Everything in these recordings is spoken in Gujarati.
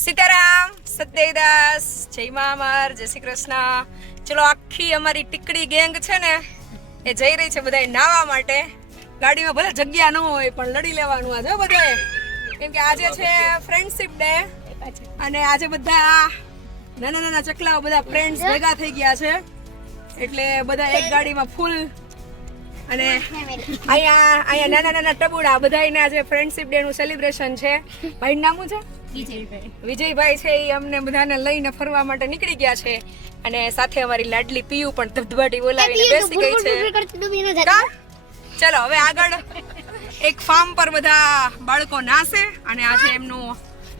સીતારામ, સત્યદાસ, જય મામર, જય શ્રી કૃષ્ણ. ચલો, આખી અમારી ટીકડી ગેંગ છે ને એ જઈ રહી છે બધા નાવા માટે. ગાડીમાં ભલે જગ્યા ન હોય પણ લડી લેવાનું આજે બધાએ, કેમ કે આજે છે ફ્રેન્ડશિપ ડે અને આજે બધા નાના નાના ચકલાઓ બધા ફ્રેન્ડ્સ ભેગા થઈ ગયા છે એટલે બધા એક ગાડીમાં ફૂલ. અને અહીંયા નાના નાના ટબુડા બધાને આજે ફ્રેન્ડશિપ ડે નું સેલિબ્રેશન છે. ભાઈનું નામ શું છે? વિજયભાઈ છે. એ અમને બધાને લઈને ફરવા માટે નીકળી ગયા છે અને સાથે અમારી લાડલી પીયુ પણ ધબધબાટી બોલાવીને બેસી ગઈ છે. ચલો હવે આગળ એક ફાર્મ પર બધા બાળકો નાશે અને આજે એમનું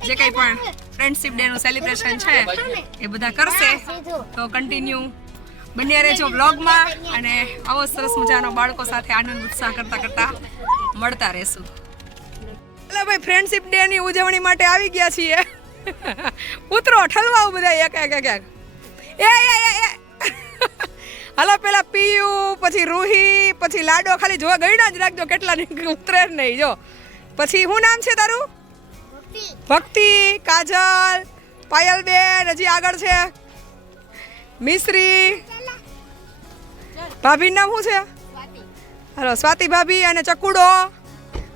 જે કંઈ પણ ફ્રેન્ડશિપ ડે નું સેલિબ્રેશન છે એ બધા કરશે. તો કન્ટિન્યુ બન્યા રહેજો બ્લોગમાં અને આવો સરસ મજાનો બાળકો સાથે આનંદ ઉત્સાહ કરતા કરતા મળતા રહેશું. ચાલો ભાઈ, ફ્રેન્ડશિપ ડે ની ઉજવણી માટે આવી ગયા છીએ. ઉતરો, ઠલવાઓ બધા એક એક એક એક. હાલો, પેલા પીયુ, પછી રૂહી, પછી લાડો. ખાલી જોવા ગયડા જ રાખજો કેટલા ઉતરે નહીં. જો પછી શું નામ છે તારું? ભક્તિ, કાજલ, પાયલબેન, હજી આગળ છે મિશ્રી. ભાભી નામ શું છે? હાલો, સ્વાતિ ભાભી અને ચકુડો.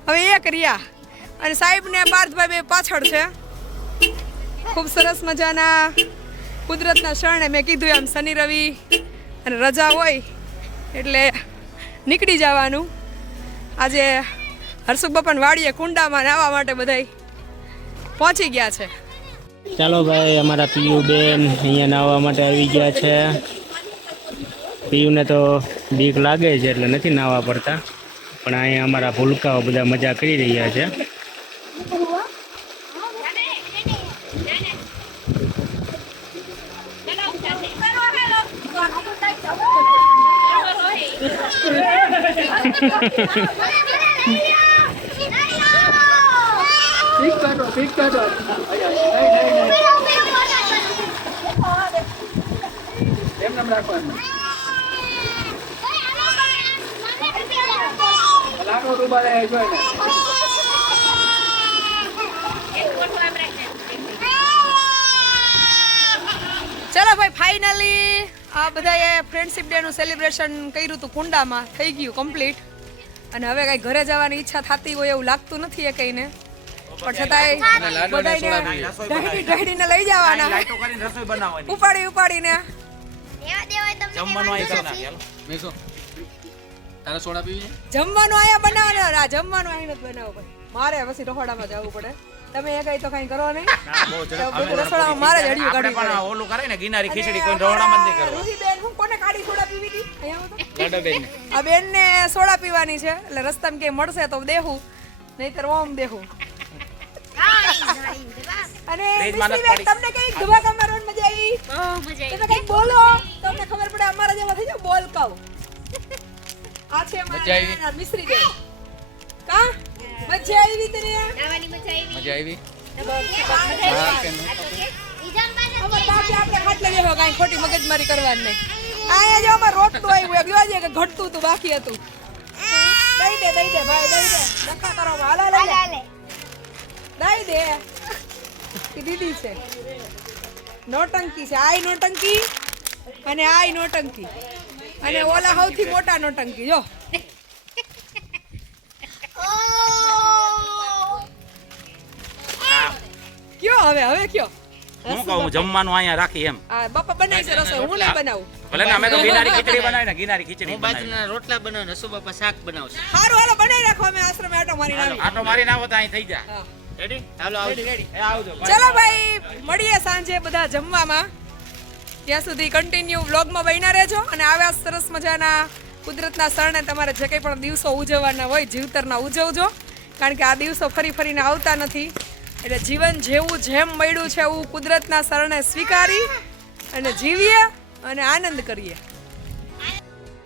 હવે એક રિયા અને સાહેબ ને પાર્થભાઈ બે પાછળ છે. ખૂબ સરસ મજાના કુદરતના શરણે મેં કીધું એમ શનિ રવિ અને રજા હોય એટલે નીકળી જવાનું. આજે હરસુખ બાપાને વાડીએ કુંડામાં નાહવા માટે બધાય પહોંચી ગયા છે. ચાલો ભાઈ, અમારા પીયુ બેન અહીંયા નાહવા માટે આવી ગયા છે. પીયુને તો બીક લાગે છે એટલે નથી નાહવા પડતા, પણ અહીંયા અમારા ભૂલકાઓ બધા મજા કરી રહ્યા છે. ચલો ભાઈ, ફાઇનલી આ બધાએ ફ્રેન્ડશિપ ડે નું સેલિબ્રેશન કર્યું હતું કુંડામાં, થઈ ગયું કમ્પ્લીટ. અને હવે કઈ ઘરે જવાની ઈચ્છા થતી હોય એવું લાગતું નથી એ કઈને, પણ છતાંય બધાને ઢાડીને લઈ જવાના ઉપાડીને. જમવાનું અહીંયા બનાવવાનું, જમવાનું અહીં નથી બનાવવું. મારે પછી રખોડામાં જવું પડે. તમે એ કઈ તો કઈ કરો નહીં, રસોડામાં મારે જ અડિયું કાઢી પડે. ઓલું કરે ને ગિનારી ખીચડી કોઈ રહોડામાં જ નહીં કરવા. રૂહીબેન, હું કોને કાઢી સોડા પીવી હતી? અહીંયા આ બેન ને સોડા પીવાની છે એટલે રસ્તામાં કે મળશે તો દેહું, નહીતર ઓમ દેહું. અને મિશ્રીબેન, તમને કઈ ધુવાકા મારવાની મજા આવી? તમે કઈ બોલો, તમને ખબર પડે. અમારા જેવા થઈ જાવ, બોલ કહો. આ છે અમારા મિશ્રીબેન. કા મજા આવી તને? મજા આવી. અમાર બાપી આપણે ખાટલે બેહો, કાઈ ખોટી મગજમારી કરવાની નહીં. આયા જો અમાર રોટલું આવ્યું, જોજે કે ઘટતું તું બાકી હતું. દઈ દે ભાઈ, દઈ દે. નખા કરો, હાલા લઈ લે. દઈ દે. કે દીદી છે નોટંકી છે. આય નોટંકી અને આય નોટંકી અને ઓલા સૌથી મોટા નોટંકી. જો કયો હવે કયો? હું કહું જમવાનું અહીંયા રાખી એમ. આ બાપા બનાવી છે રસોઈ, હું નહીં બનાવું. ભલે ને અમે તો ગિનારી ખીચડી બનાવી ને ગિનારી ખીચડી હું બાજરીના રોટલા બનાવું ને સુબાપા શાક બનાવશે. સારું, હાલો બનાવી રાખો. અમે આશ્રમે આટો મારી આવી. આટો મારી ના હોતા અહીં થઈ જાય. હા, રેડી? ચાલો આવજો. આવજો. ચલો ભાઈ, મળીએ સાંજે બધા જમવામાં. ત્યાં સુધી કન્ટિન્યુ વ્લોગમાં બન્યા રહેજો અને આવ્યા સરસ મજાના કુદરતના શરણે તમારે જે કંઈ પણ દિવસો ઉજવવાના હોય જીવતરના ઉજવજો, કારણ કે આ દિવસો ફરી ફરીને આવતા નથી. એટલે જીવન જેવું જેમ મળ્યું છે એવું કુદરતના શરણે સ્વીકારી અને જીવીએ અને આનંદ કરીએ.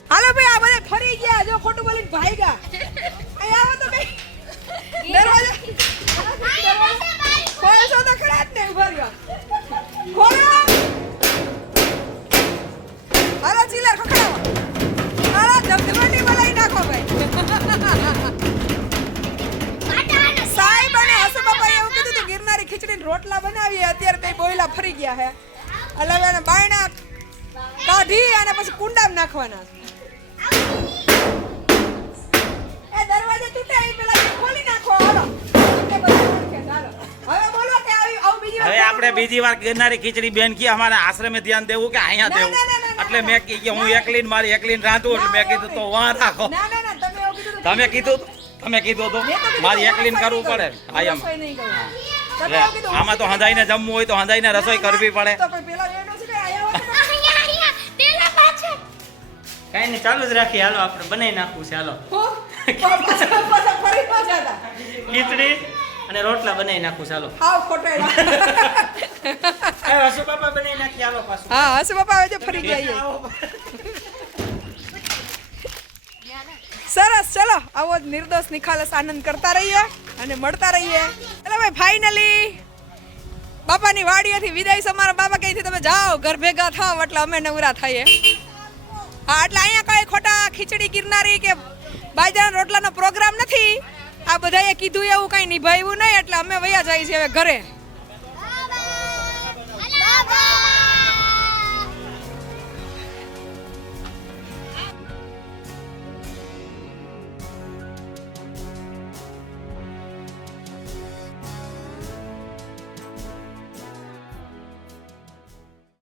હાલો ભાઈ, આ બધા ફરી ગયા. જો ખોટું બોલીને ભાગ્યા. અહીં આવો તો ભાઈ, દરવાજા ખોલશો તો ખરા જ ને. ઉભા રહ્યો, ખોલો. હાલો ચીલર ખખડાવો. હાલો ધબધબાટી બોલાવી નાખો ભાઈ. સાહેબ અને હસુ બાપા એવું કીધું હતું ગિરનારી ખીચડી થઈને રોટલા બનાવીએ અત્યારે કઈ બોયલા ફરી ગયા હે એટલે હવે એને બાયણા કાઢી અને પછી કુંડામાં નાખવાના એ દરવાજો તૂટે એ પેલા ખોલી નાખો હાલો હવે બોલો કે આવું બીજી હવે આપણે બીજી વાર ગિરનારી ખીચડી બેન કી અમારે આશ્રમે ધ્યાન દેવું કે અહીંયા દેવું એટલે મેં કીધું કે હું એકલીને મારી એકલીને રાંધું એટલે મેં કીધું તો વાં રાખો ના તમે એવું કીધું તમે કીધું તો મારી એકલીને કરવું પડે હા એમ રસોઈ નહીં કરું એટલે આમાં તો હંધાઈને જમવું હોય તો હંધાઈને રસોઈ કરવી પડે તો પછી પેલા વેડો છે કે આયા કાંઈ નહીં ચાલુ જ રાખીએ હાલો આપણે બનાવી નાખવું છે હાલો ફરી પાછા ખીચડી અને રોટલા બનાવી નાખવું છે હાલો હાવ ખોટાડા હસુ બાપા બનાવી નાખીએ હાલો પાછું હા હસુ બાપા હવે જો ફરી ગયા સરસ ચલો આવો જ નિર્દોષ નિખાલસ આનંદ કરતા રહીએ અને મળતા રહીએ ચલો ભાઈ ફાઇનલી બાપાની વાડીએથી વિદાય છે અમારા બાપા કહીથી તમે જાઓ ઘર ભેગા થાવ એટલે અમે નવરા થઈએ હા એટલે અહીંયા કઈ ખોટા ખીચડી ગિરનારી કે બાજરાના રોટલાનો પ્રોગ્રામ નથી આ બધાએ કીધું એવું કઈ નિભાવ્યું નહીં એટલે અમે વયા જઈએ છીએ હવે ઘરે